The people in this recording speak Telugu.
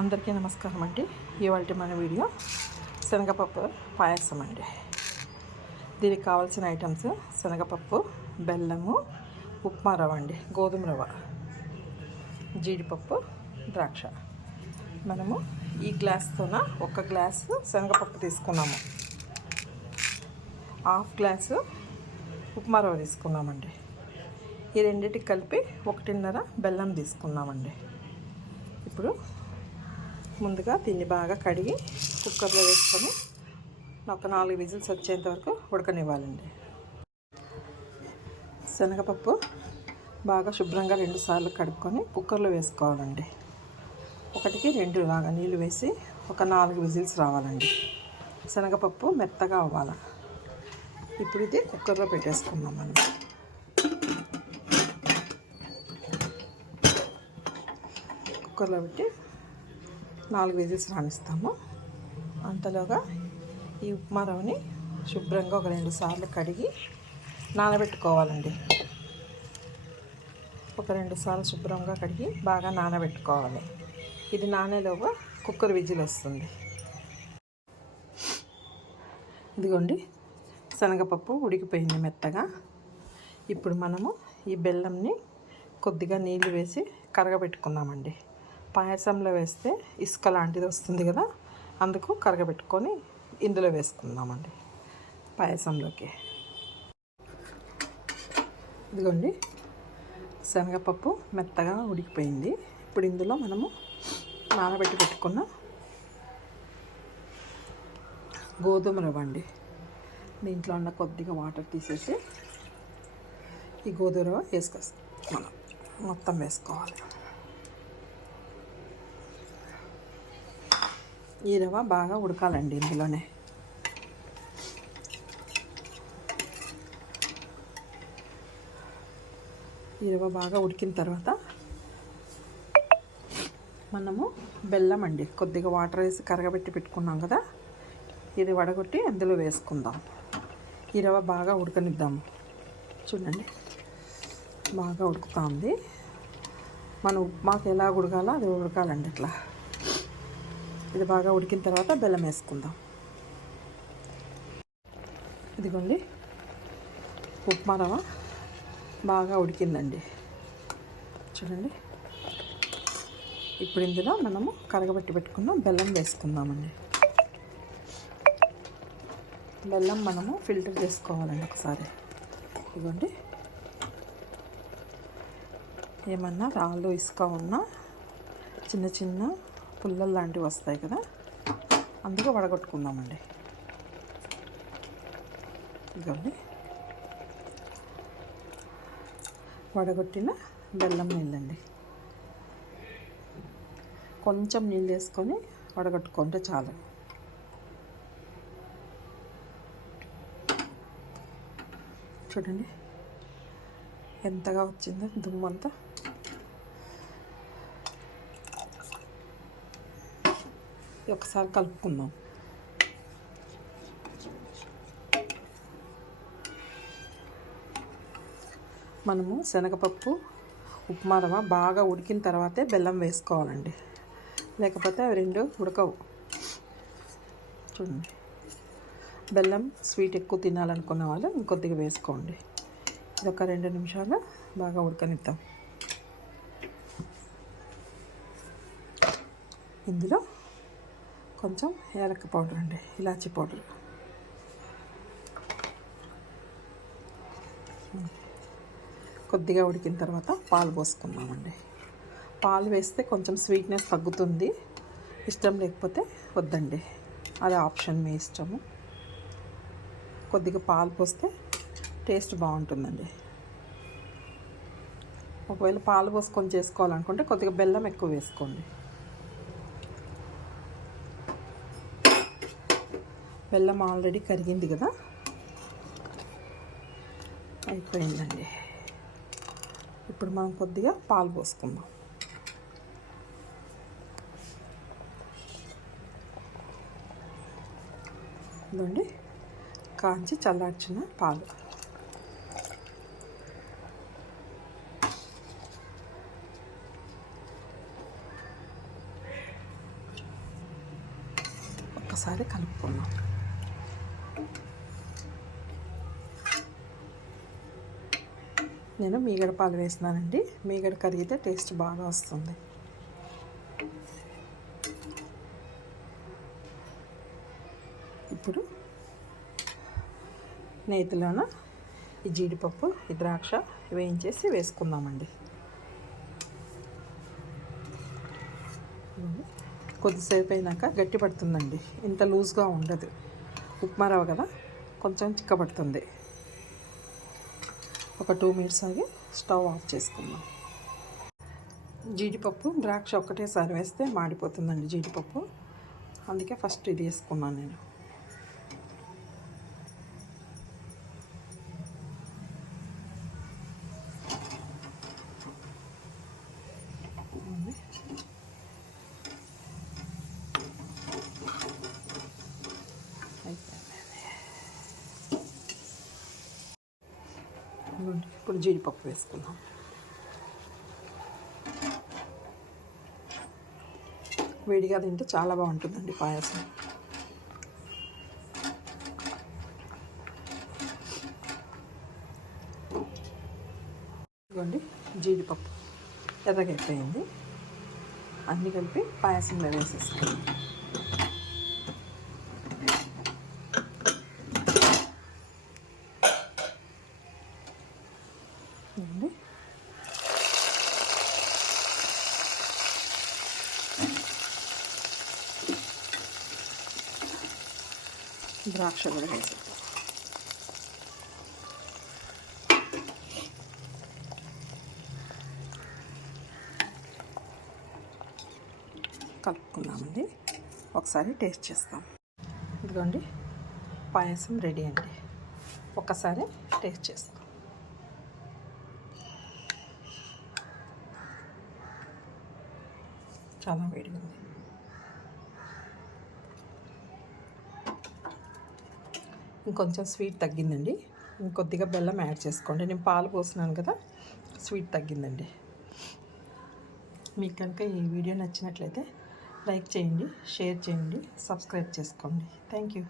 అందరికీ నమస్కారం అండి. ఇవాళ మన వీడియో శనగపప్పు పాయసం అండి. దీనికి కావాల్సిన ఐటమ్స్ శనగపప్పు, బెల్లము, ఉప్మా రవ్వ అండి, గోధుమ రవ్వ, జీడిపప్పు, ద్రాక్ష. మనము ఈ గ్లాస్తోన ఒక గ్లాసు శనగపప్పు తీసుకున్నాము, హాఫ్ గ్లాసు ఉప్మా రవ్వ తీసుకున్నామండి. ఈ రెండింటికి కలిపి 1.5 బెల్లం తీసుకున్నామండి. ఇప్పుడు ముందుగా దీన్ని బాగా కడిగి కుక్కర్లో వేసుకొని ఒక 4 విజిల్స్ వచ్చేంత వరకు ఉడకనివ్వాలండి. శనగపప్పు బాగా శుభ్రంగా 2 సార్లు కడుక్కొని కుక్కర్లో వేసుకోవాలండి. 1కి 2 లాగా నీళ్ళు వేసి ఒక 4 విజిల్స్ రావాలండి. శనగపప్పు మెత్తగా అవ్వాలి. ఇప్పుడు ఇది కుక్కర్లో పెట్టేసుకుందామండి. కుక్కర్లో పెట్టి 4 విజిల్స్ రానిస్తాము. అంతలోగా ఈ ఉప్మా రవ్వని శుభ్రంగా ఒక 2 సార్లు కడిగి నానబెట్టుకోవాలండి. ఒక 2 సార్లు శుభ్రంగా కడిగి బాగా నానబెట్టుకోవాలి. ఇది నానేలోగా కుక్కర్ విజిల్ వస్తుంది. ఇదిగోండి, శనగపప్పు ఉడికిపోయింది మెత్తగా. ఇప్పుడు మనము ఈ బెల్లంని కొద్దిగా నీళ్ళు వేసి కరగబెట్టుకుందామండి. పాయసంలో వేస్తే ఇసుక లాంటిది వస్తుంది కదా, అందుకు కరగబెట్టుకొని ఇందులో వేసుకుందామండి పాయసంలోకి. ఇదిగోండి, శనగపప్పు మెత్తగా ఉడికిపోయింది. ఇప్పుడు ఇందులో మనము నానబెట్టి పెట్టుకున్న గోధుమ రవ్వ అండి, దీంట్లో ఉన్న కొద్దిగా వాటర్ తీసేసి ఈ గోధుమ రవ్వ మనం మొత్తం వేసుకోవాలి. ఈ రవ్వ బాగా ఉడకాలండి. ఇందులోనే ఈ రవ్వ బాగా ఉడికిన తర్వాత మనము బెల్లం అండి కొద్దిగా వాటర్ వేసి కరగబెట్టి పెట్టుకున్నాం కదా, ఇది వడగొట్టి అందులో వేసుకుందాం. ఈ రవ్వ బాగా ఉడకనిద్దాము. చూడండి, బాగా ఉడుకుతుంది. మన ఉప్మాకి ఎలా ఉడకాలో అది ఉడకాలండి. ఇట్లా ఇది బాగా ఉడికిన తర్వాత బెల్లం వేసుకుందాం. ఇదిగోండి, ఉప్మా రవ్వ బాగా ఉడికిందండి. చూడండి, ఇప్పుడు ఇందులో మనము కరగబెట్టి పెట్టుకున్న బెల్లం వేసుకుందామండి. బెల్లం మనము ఫిల్టర్ చేసుకోవాలండి ఒకసారి. ఇదిగోండి, ఏమన్నా రాళ్ళు ఇసుక ఉన్నా చిన్న చిన్న పుల్లలు లాంటివి వస్తాయి కదా, అందుకు వడగొట్టుకుందామండి. ఇదిగోండి, వడగొట్టిన బెల్లం నీళ్ళండి. కొంచెం నీళ్ళు వేసుకొని వడగొట్టుకుంటే చాలు. చూడండి ఎంతగా వచ్చిందో దుమ్మంతా. ఒకసారి కలుపుకుందాం. మనము శనగపప్పు, ఉప్మా రవ్వ బాగా ఉడికిన తర్వాతే బెల్లం వేసుకోవాలండి, లేకపోతే అవి 2 ఉడకవు. చూడండి, బెల్లం స్వీట్ ఎక్కువ తినాలనుకున్న వాళ్ళు ఇంకొద్దిగా వేసుకోండి. ఇది ఒక 2 నిమిషాలు బాగా ఉడకనిద్దాం. ఇందులో కొంచెం యాలక్క పౌడర్ అండి, ఇలాచీ పౌడర్, కొద్దిగా ఉడికిన తర్వాత పాలు పోసుకుందామండి. పాలు వేస్తే కొంచెం స్వీట్నెస్ తగ్గుతుంది. ఇష్టం లేకపోతే వద్దండి, అది ఆప్షన్, మీ ఇష్టము. కొద్దిగా పాలు పోస్తే టేస్ట్ బాగుంటుందండి. ఒకవేళ పాలు పోసుకొని చేసుకోవాలనుకుంటే కొద్దిగా బెల్లం ఎక్కువ వేసుకోండి. బెల్లం ఆల్రెడీ కరిగింది కదా, అయిపోయిందండి. ఇప్పుడు మనం కొద్దిగా పాలు పోసుకుందాం. ఇదండి కాంచి చల్లార్చిన పాలు. ఒకసారి కలుపుకుందాం. నేను మీగడ పాలు వేసినానండి. మీగడ కరిగితే టేస్ట్ బాగా వస్తుంది. ఇప్పుడు నేతిలోన ఈ జీడిపప్పు, ఈ ద్రాక్ష వేయించేసి వేసుకుందామండి. కొద్దిసేపు అయినాక గట్టి పడుతుందండి. ఇంత లూజ్గా ఉండదు. ఉప్మా రవ్వ కదా, కొంచెం చిక్కబడుతుంది. ఒక 2 మినిట్స్ ఆగి స్టవ్ ఆఫ్ చేసుకుందాం. జీడిపప్పు, ద్రాక్ష ఒక్కటేసారి వేస్తే మాడిపోతుందండి జీడిపప్పు. అందుకే ఫస్ట్ ఇది వేసుకున్నాను నేను. ఇప్పుడు జీడిపప్పు వేసుకుందాం. వేడిగా తింటే చాలా బాగుంటుందండి పాయసం. ఇదిగోండి జీడిపప్పు ఎర్రగైపోయింది. అన్నీ కలిపి పాయసంలో వేసేసుకుందాం. ద్రాక్ష కూడా వేసేద్దాం. కలుపుకుందామండి. ఒకసారి టేస్ట్ చేస్తాం. ఇదిగోండి పాయసం రెడీ అండి. ఒకసారి టేస్ట్ చేస్తాం. చాలా వేడిగా ఉంది. ఇంకొంచెం స్వీట్ తగ్గిందండి. ఇంకొద్దిగా బెల్లం యాడ్ చేసుకోండి. నేను పాలు పోస్తున్నాను కదా, స్వీట్ తగ్గిందండి. మీకు కనుక ఈ వీడియో నచ్చినట్లయితే లైక్ చేయండి, షేర్ చేయండి, సబ్స్క్రైబ్ చేసుకోండి. Thank you.